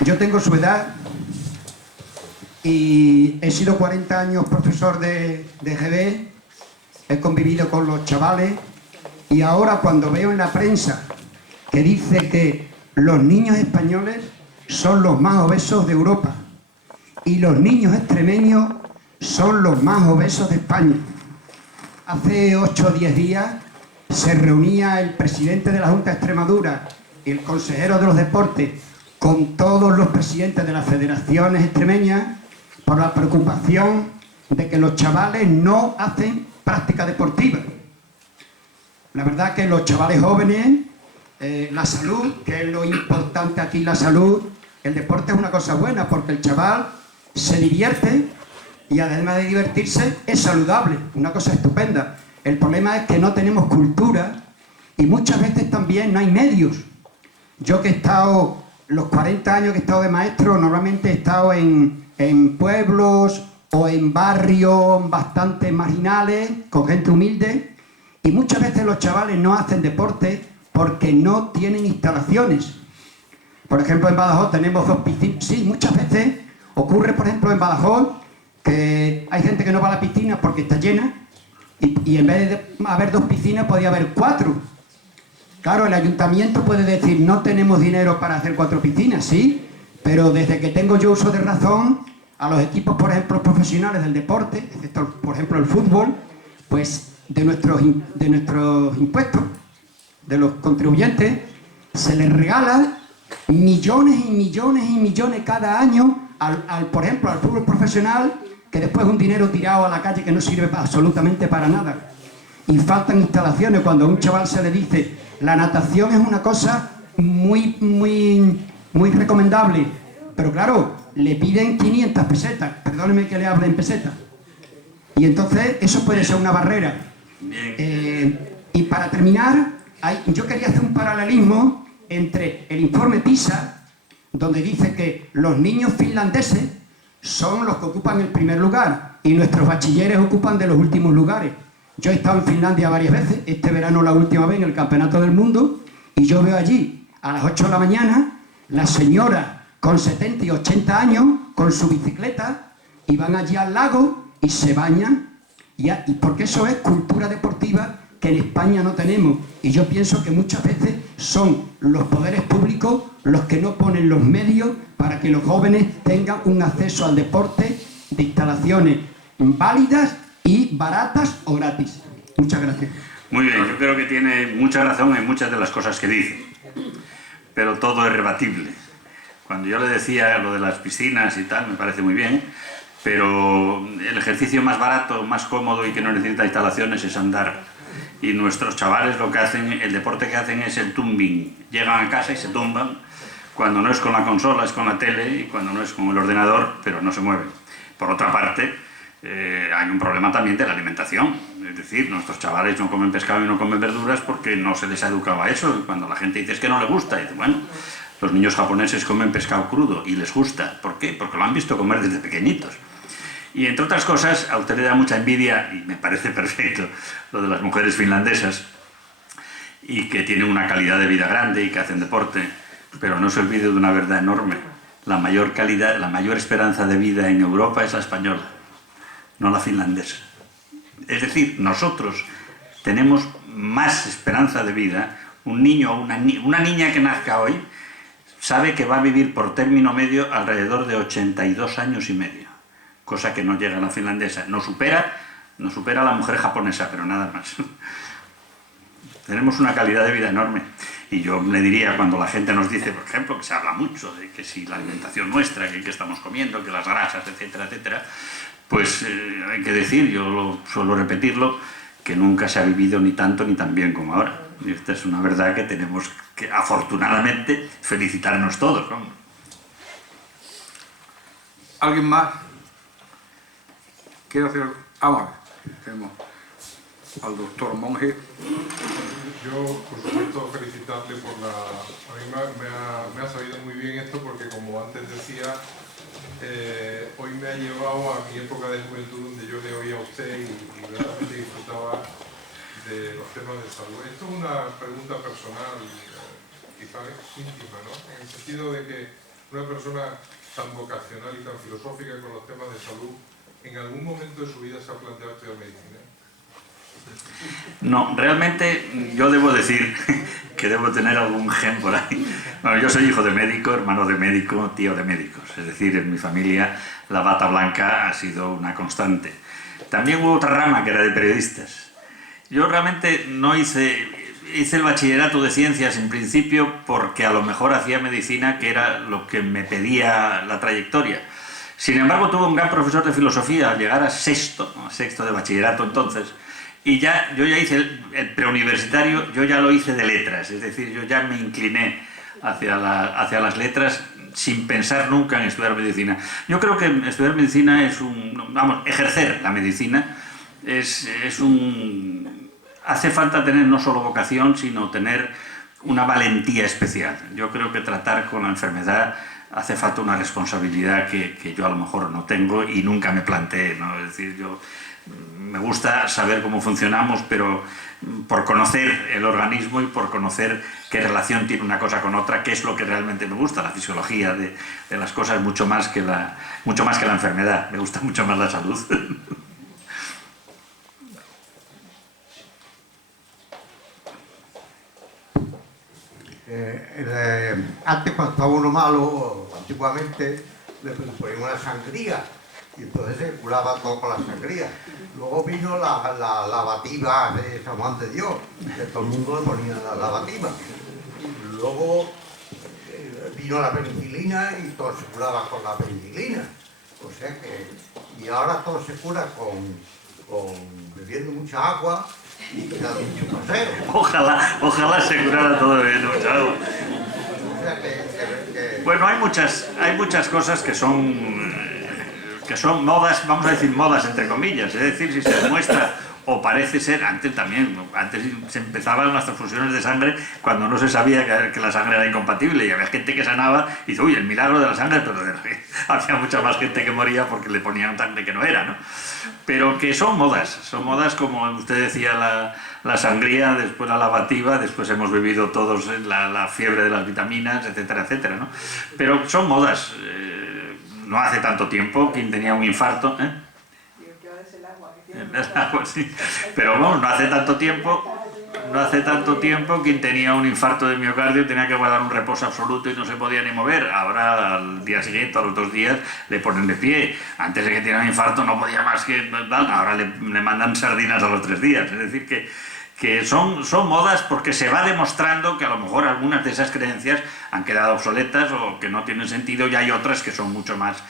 Yo tengo su edad y he sido 40 años profesor de GB, he convivido con los chavales y ahora cuando veo en la prensa que dice que los niños españoles son los más obesos de Europa y los niños extremeños son los más obesos de España. Hace 8 o 10 días se reunía el presidente de la Junta de Extremadura y el consejero de los deportes con todos los presidentes de las federaciones extremeñas por la preocupación de que los chavales no hacen práctica deportiva. La verdad que los chavales jóvenes, la salud, que es lo importante aquí, la salud, el deporte es una cosa buena porque el chaval se divierte y además de divertirse es saludable, una cosa estupenda. El problema es que no tenemos cultura y muchas veces también no hay medios. Yo que he estado, los 40 años que he estado de maestro, normalmente he estado en pueblos o en barrios bastante marginales, con gente humilde, y muchas veces los chavales no hacen deporte porque no tienen instalaciones. Por ejemplo, en Badajoz tenemos 2 piscinas. Sí, muchas veces ocurre, por ejemplo, en Badajoz, que hay gente que no va a la piscina porque está llena, y en vez de haber 2 piscinas podía haber 4. Claro, el ayuntamiento puede decir, no tenemos dinero para hacer 4 piscinas, sí, pero desde que tengo yo uso de razón, a los equipos, por ejemplo, profesionales del deporte, excepto, por ejemplo, el fútbol, pues de nuestros impuestos, de los contribuyentes, se les regala millones y millones y millones cada año por ejemplo, al fútbol profesional, que después es un dinero tirado a la calle que no sirve absolutamente para nada. Y faltan instalaciones. Cuando a un chaval se le dice, la natación es una cosa muy recomendable, pero claro, le piden 500 pesetas, perdóneme que le hable en pesetas. Y entonces eso puede ser una barrera. Y para terminar, yo quería hacer un paralelismo entre el informe PISA, donde dice que los niños finlandeses son los que ocupan el primer lugar y nuestros bachilleres ocupan de los últimos lugares. Yo he estado en Finlandia varias veces, este verano la última vez en el Campeonato del Mundo, y yo veo allí a las 8 de la mañana las señoras con 70 y 80 años con su bicicleta y van allí al lago y se bañan, y porque eso es cultura deportiva que en España no tenemos. Y yo pienso que muchas veces son los poderes públicos los que no ponen los medios para que los jóvenes tengan un acceso al deporte de instalaciones válidas y baratas o gratis. Muchas gracias. Muy bien, yo creo que tiene mucha razón en muchas de las cosas que dice, pero todo es rebatible. Cuando yo le decía lo de las piscinas y tal, me parece muy bien, pero el ejercicio más barato, más cómodo y que no necesita instalaciones es andar. Y nuestros chavales lo que hacen, el deporte que hacen es el tumbing. Llegan a casa y se tumban, cuando no es con la consola, es con la tele, y cuando no es con el ordenador, pero no se mueven. Por otra parte, hay un problema también de la alimentación. Es decir, nuestros chavales no comen pescado y no comen verduras porque no se les ha educado a eso. Y cuando la gente dice es que no le gusta, dice, bueno, los niños japoneses comen pescado crudo y les gusta. ¿Por qué? Porque lo han visto comer desde pequeñitos. Y entre otras cosas, a usted le da mucha envidia, y me parece perfecto, lo de las mujeres finlandesas, y que tienen una calidad de vida grande y que hacen deporte, pero no se olvide de una verdad enorme. La mayor calidad, la mayor esperanza de vida en Europa es la española, no la finlandesa. Es decir, nosotros tenemos más esperanza de vida. Un niño o una niña que nazca hoy sabe que va a vivir por término medio alrededor de 82 años y medio. Cosa que no llega a la finlandesa. Nos supera a la mujer japonesa, pero nada más. Tenemos una calidad de vida enorme. Y yo le diría, cuando la gente nos dice, por ejemplo, que se habla mucho de que si la alimentación nuestra, que estamos comiendo, que las grasas, etcétera, etcétera, pues hay que decir, yo suelo repetirlo, que nunca se ha vivido ni tanto ni tan bien como ahora. Y esta es una verdad que tenemos que, afortunadamente, felicitarnos todos, ¿no? ¿Alguien más? Quiero hacer algo. Vamos a ver. al doctor Monge. Yo, por supuesto, felicitarle por la... A mí me ha sabido muy bien esto porque, como antes decía, hoy me ha llevado a mi época de juventud donde yo le oía a usted y realmente disfrutaba de los temas de salud. Esto es una pregunta personal, quizás íntima, ¿no? En el sentido de que una persona tan vocacional y tan filosófica con los temas de salud, ¿en algún momento de su vida se ha planteado estudiar medicina? No, realmente yo debo decir que debo tener algún gen por ahí. Bueno, yo soy hijo de médico, hermano de médico, tío de médicos. Es decir, en mi familia la bata blanca ha sido una constante. También hubo otra rama que era de periodistas. Yo realmente no hice el bachillerato de ciencias en principio porque a lo mejor hacía medicina, que era lo que me pedía la trayectoria. Sin embargo, tuve un gran profesor de filosofía al llegar a sexto de bachillerato entonces. Y yo ya hice el preuniversitario, yo ya lo hice de letras, es decir, yo ya me incliné hacia las letras sin pensar nunca en estudiar medicina. Yo creo que estudiar medicina es ejercer la medicina hace falta tener no solo vocación, sino tener una valentía especial. Yo creo que tratar con la enfermedad hace falta una responsabilidad que yo a lo mejor no tengo y nunca me planteé, ¿no? Es decir, me gusta saber cómo funcionamos, pero por conocer el organismo y por conocer qué relación tiene una cosa con otra, que es lo que realmente me gusta, la fisiología de las cosas, mucho más que la enfermedad. Me gusta mucho más la salud. Antes, cuando estaba uno malo, antiguamente, le ponían una sangría y entonces se curaba todo con la sangría. Luego vino la lavativa de San Juan de Dios, que todo el mundo le ponía la lavativa. Y luego vino la penicilina y todo se curaba con la penicilina. O sea que, y ahora todo se cura con bebiendo mucha agua y quedando mucho paseo. Ojalá se curara todo bebiendo mucha agua. O sea que... Bueno, hay muchas cosas que son modas, vamos a decir modas entre comillas, es decir, si se demuestra o parece ser, antes se empezaban las transfusiones de sangre cuando no se sabía que la sangre era incompatible y había gente que sanaba y dice, uy, el milagro de la sangre, pero había mucha más gente que moría porque le ponían sangre que no era, ¿no? Pero que son modas como usted decía, la sangría, después la lavativa, después hemos vivido todos la fiebre de las vitaminas, etcétera, etcétera, ¿no? Pero son modas. No hace tanto tiempo, quien tenía un infarto, sí. Pero bueno, no hace tanto tiempo quien tenía un infarto de miocardio tenía que guardar un reposo absoluto y no se podía ni mover. Ahora al día siguiente, a los 2 días, le ponen de pie. Antes de que tenía un infarto no podía más que... Ahora le mandan sardinas a los 3 días. Es decir, que son modas porque se va demostrando que a lo mejor algunas de esas creencias han quedado obsoletas o que no tienen sentido y hay otras que son mucho más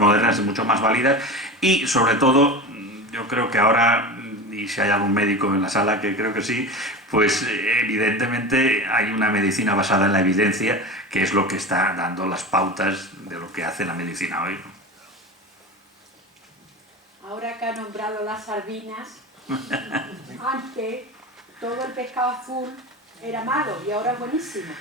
modernas y mucho más válidas. Y sobre todo, yo creo que ahora, y si hay algún médico en la sala, que creo que sí, pues evidentemente hay una medicina basada en la evidencia, que es lo que está dando las pautas de lo que hace la medicina hoy. Ahora que ha nombrado las sardinas, antes todo el pescado azul era malo y ahora es buenísimo.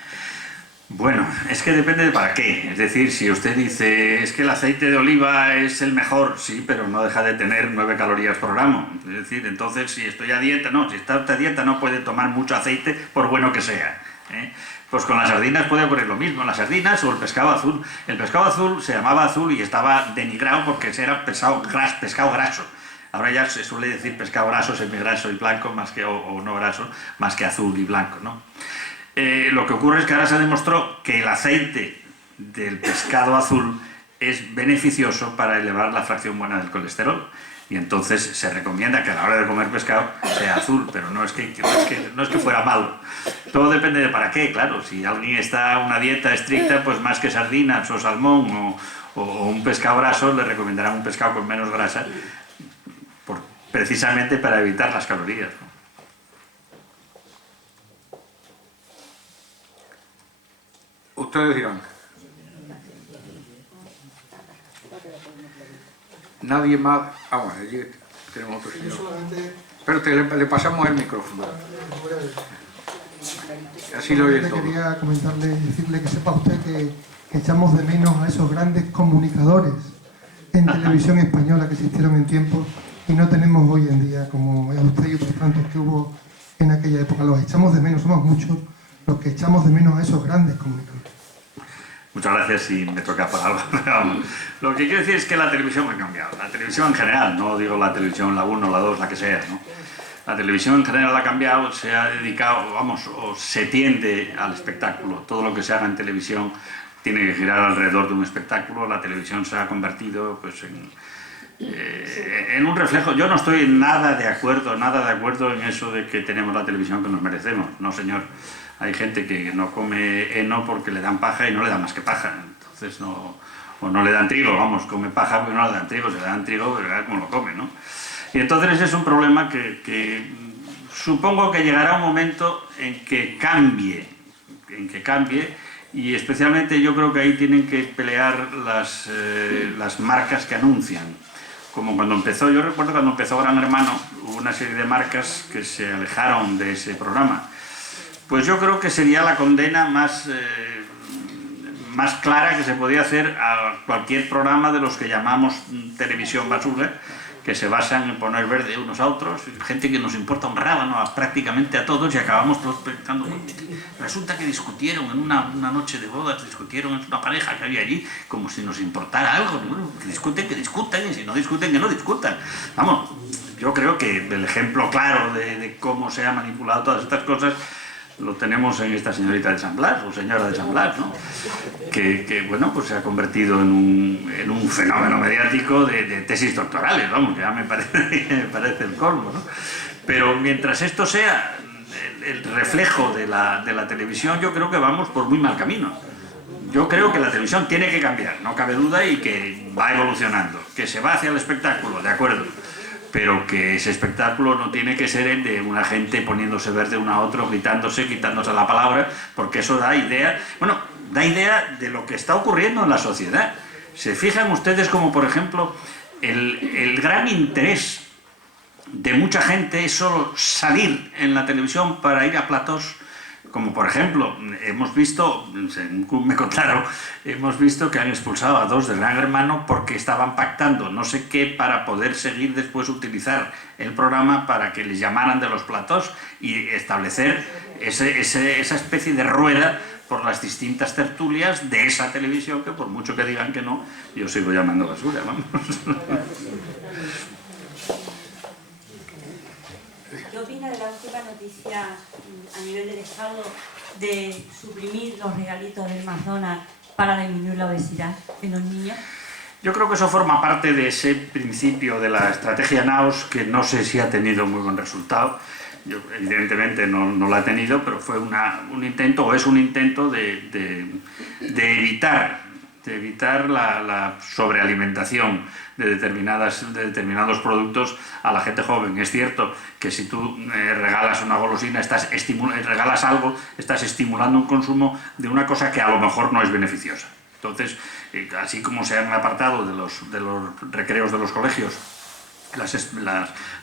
Bueno, es que depende de para qué. Es decir, si usted dice, es que el aceite de oliva es el mejor, sí, pero no deja de tener 9 calorías por gramo. Es decir, entonces si estoy a dieta, si está a dieta no puede tomar mucho aceite por bueno que sea, ¿eh? Pues con las sardinas puede ocurrir lo mismo, las sardinas o el pescado azul. El pescado azul se llamaba azul y estaba denigrado porque era pescado graso. Ahora ya se suele decir pescado graso, semigraso y blanco, o no graso, más que azul y blanco, ¿no? Lo que ocurre es que ahora se demostró que el aceite del pescado azul es beneficioso para elevar la fracción buena del colesterol. Y entonces se recomienda que a la hora de comer pescado sea azul, pero no es que fuera malo. Todo depende de para qué, claro. Si alguien está a una dieta estricta, pues más que sardinas o salmón o un pescado graso, le recomendarán un pescado con menos grasa, precisamente para evitar las calorías, ¿no? Ustedes dirán, nadie más... bueno, allí tenemos otro Yo señor. solamente Pero le pasamos el micrófono. Así lo oye todo. Quería comentarle, decirle que sepa usted que echamos de menos a esos grandes comunicadores en televisión española que existieron en tiempos y no tenemos hoy en día, como es usted y otros tantos que hubo en aquella época. Los echamos de menos, somos muchos los que echamos de menos a esos grandes comunicadores. Muchas gracias y me toca por algo. Lo que quiero decir es que la televisión ha cambiado. La televisión en general, no digo la televisión, la 1, la 2, la que sea, ¿no? La televisión en general ha cambiado, se ha dedicado, vamos, o se tiende al espectáculo. Todo lo que se haga en televisión tiene que girar alrededor de un espectáculo. La televisión se ha convertido pues, en un reflejo. Yo no estoy nada de acuerdo en eso de que tenemos la televisión que nos merecemos. No, señor. Hay gente que no come heno porque le dan paja y no le dan más que paja. Entonces no, o no le dan trigo, vamos, come paja porque no le dan trigo, se le dan trigo, pero como lo come, ¿no? Y entonces ese es un problema que supongo que llegará un momento en que cambie, y especialmente yo creo que ahí tienen que pelear las marcas que anuncian. Como cuando empezó, yo recuerdo cuando empezó Gran Hermano, hubo una serie de marcas que se alejaron de ese programa. Pues yo creo que sería la condena más clara que se podía hacer a cualquier programa de los que llamamos televisión basura, que se basan en poner verde unos a otros, gente que nos importa un rábano prácticamente a todos y acabamos todos pensando, resulta que discutieron en una noche de bodas, discutieron en una pareja que había allí, como si nos importara algo, bueno, que discutan, y si no discuten, que no discutan. Vamos, yo creo que el ejemplo claro de cómo se ha manipulado todas estas cosas lo tenemos en esta señorita de San Blas, o señora de San Blas, ¿no? que bueno, pues se ha convertido en un fenómeno mediático de tesis doctorales, vamos, ya me parece el colmo, ¿no? Pero mientras esto sea el reflejo de la televisión, yo creo que vamos por muy mal camino. Yo creo que la televisión tiene que cambiar, no cabe duda, y que va evolucionando, que se va hacia el espectáculo, de acuerdo, pero que ese espectáculo no tiene que ser el de una gente poniéndose verde una a otro, gritándose, quitándose la palabra, porque eso da idea, bueno, da idea de lo que está ocurriendo en la sociedad. Se fijan ustedes como, por ejemplo, el gran interés de mucha gente es solo salir en la televisión para ir a platós, como por ejemplo, hemos visto, me contaron, hemos visto que han expulsado a 2 de Gran Hermano porque estaban pactando no sé qué para poder seguir después utilizar el programa para que les llamaran de los platós y establecer esa especie de rueda por las distintas tertulias de esa televisión que por mucho que digan que no, yo sigo llamando basura, vamos. ¿Qué opina de la última noticia a nivel del Estado de suprimir los regalitos del McDonald's para disminuir la obesidad en los niños? Yo creo que eso forma parte de ese principio de la estrategia NAOS que no sé si ha tenido muy buen resultado. Yo, evidentemente no la ha tenido, pero fue un intento, o es un intento de evitar la sobrealimentación de determinados productos a la gente joven. Es cierto que si tú regalas una golosina, regalas algo, estás estimulando un consumo de una cosa que a lo mejor no es beneficiosa. Entonces, así como se han apartado de los recreos de los colegios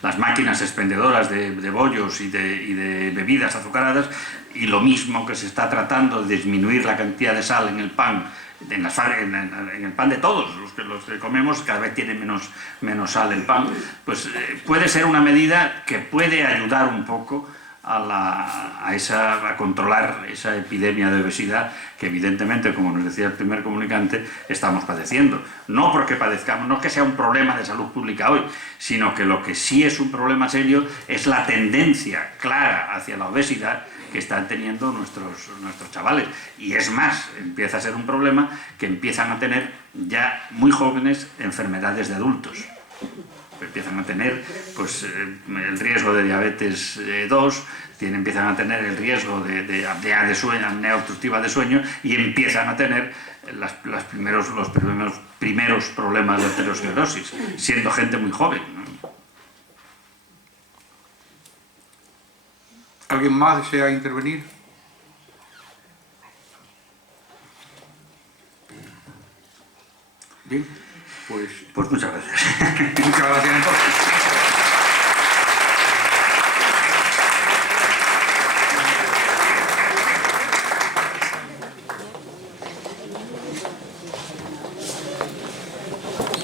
las máquinas expendedoras de bollos y de bebidas azucaradas, y lo mismo que se está tratando de disminuir la cantidad de sal en el pan, en el pan de todos, los que comemos, cada vez tiene menos sal el pan, pues puede ser una medida que puede ayudar un poco a controlar esa epidemia de obesidad que evidentemente, como nos decía el primer comunicante, estamos padeciendo. No porque padezcamos, no es que sea un problema de salud pública hoy, sino que lo que sí es un problema serio es la tendencia clara hacia la obesidad que están teniendo nuestros chavales. Y es más, empieza a ser un problema que empiezan a tener ya muy jóvenes enfermedades de adultos. Empiezan a tener pues, el riesgo de diabetes 2, empiezan a tener el riesgo de apnea de sueño, apnea obstructiva de sueño, y empiezan a tener los primeros problemas de aterosclerosis, siendo gente muy joven, ¿no? ¿Alguien más desea intervenir? Bien, pues muchas gracias. Muchas gracias entonces.